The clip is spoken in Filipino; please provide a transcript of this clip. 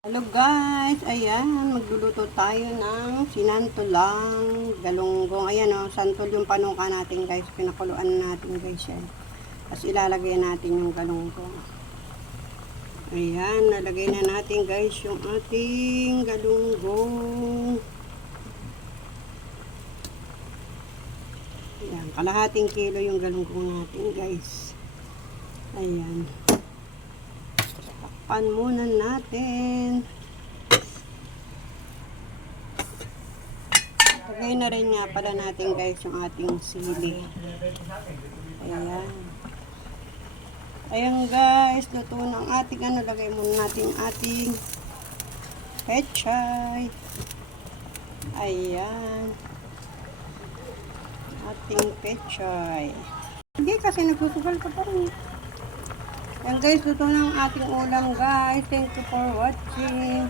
Hello guys, ayan, magluluto tayo ng sinantolang galunggong. Ayan o, santol yung panuka natin guys, pinakuluan natin guys yan. Tapos ilalagay natin yung galunggong. Ayan, nalagay na natin guys yung ating galunggong. Ayan, kalahating kilo yung galunggong natin guys. Ayan. Takpan muna natin. Lagay na rin nga pala natin guys yung ating sili. Ayan. Ayan guys, luto ng ating lagay muna natin ating pechay. Ayan. Ating pechay. Hindi kasi nagsusugal ka pa rin. Ayan guys, luto ng ating ulam guys. Thank you for watching.